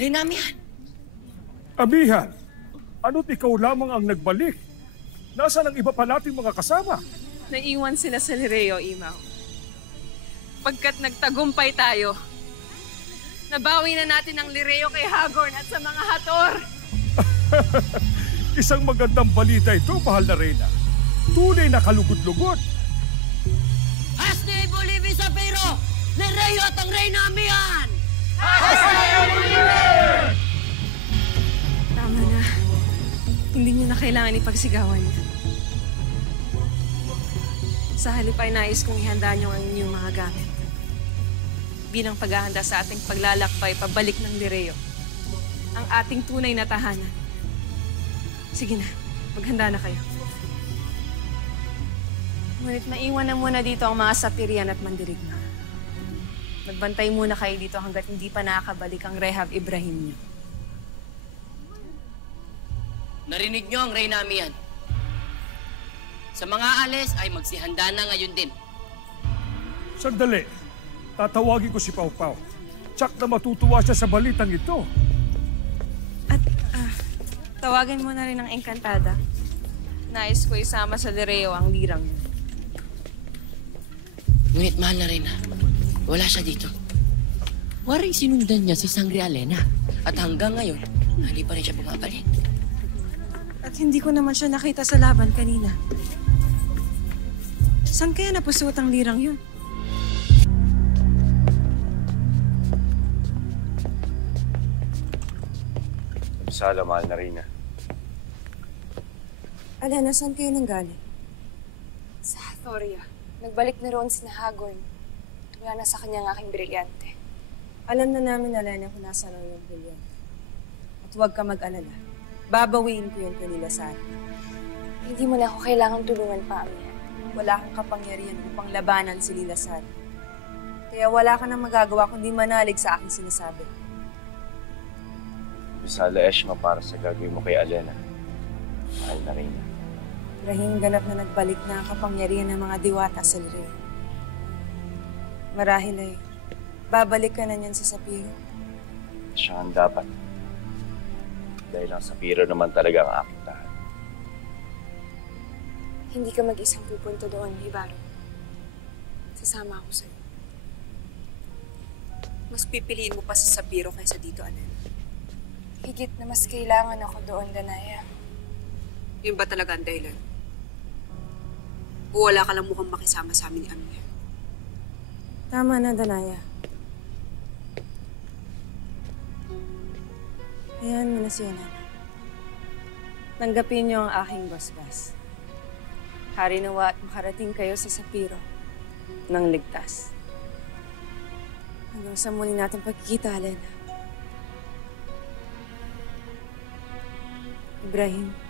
Reynamian! Amihan, ano't ikaw lamang ang nagbalik? Nasaan ang iba pa nating mga kasama? Naiwan sila sa Lireo, Imaw. Pagkat nagtagumpay tayo, nabawi na natin ang Lireo kay Hagorn at sa mga Hathor. Isang magandang balita ito, mahal na Reyna. Tunay na kalugod-lugod. Hasni Bolivi sa Pero! Lireo at ang Reynamian! Tama na. Hindi niyo na kailangan ipagsigawan niya. Sa halip ay nais kong ihanda niyo ang inyong mga gamit. Bilang paghahanda sa ating paglalakbay pabalik ng Lireo. Ang ating tunay na tahanan. Sige na, maghanda na kayo. Ngunit maiwan na muna dito ang mga Sapirian at Mandirigma. Magbantay muna kayo dito hanggat hindi pa nakakabalik ang Rehab Ibrahim niyo. Narinig niyo ang Reynamian. Sa mga alis ay magsihanda na ngayon din. Sandali, tatawagin ko si Pau Pau. Tsak na matutuwa siya sa balitang ito. At tawagan mo na rin ang Encantada. Nais ko isama sa Lireo ang lirang niyo. Ngunit mahal na Reyna, wala siya dito. Waring sinundan niya si Sangre Alena. At hanggang ngayon, hindi pa rin siya bumabalik. At hindi ko naman siya nakita sa laban kanina. Saan kaya napusot ang lirang yun? Sala, mahal na Reyna. Alena, saan kayo nanggaling? Sa Hathoria. Nagbalik na roon si Hagorn. Wala na sa kanya ang aking brilyante. Alam na namin, Alena, kung nasa lang yung brilyante. At huwag ka mag-alala. Babawiin ko yun kanila sa atin. Hindi mo na ako kailangan tulungan pa, Amihan. Wala kang kapangyarihan upang labanan si Lilasad. Kaya wala ka nang magagawa kundi manalig sa aking sinasabi. Bisala Eshma para sa gagawin mo kay Alena. Mahal na Reyna. Rahim, ganap na nagbalik na ang kapangyarihan ng mga diwata sa Lireo. Marahil ay babalik ka na niyan sa Sapiro. Siya ang dapat. Dahil ang Sapiro naman talaga ang aking tahan. Hindi ka mag-isang pupunta doon, Hibaro. Sasama ako sa'yo. Mas pipiliin mo pa sa Sapiro kaysa dito, Alena. Higit na mas kailangan ako doon, Danaya. Yun ba talaga ang dahilan? O wala ka lang mukhang makisama sa amin ni Amihan? Tama na, Danaya. Ayan mo na siya, Nana. Tanggapin niyo ang aking basbas. Hari nawa at makarating kayo sa Sapiro ng ligtas. Hanggang sa muli natin pagkikita, Alena. Ibrahim.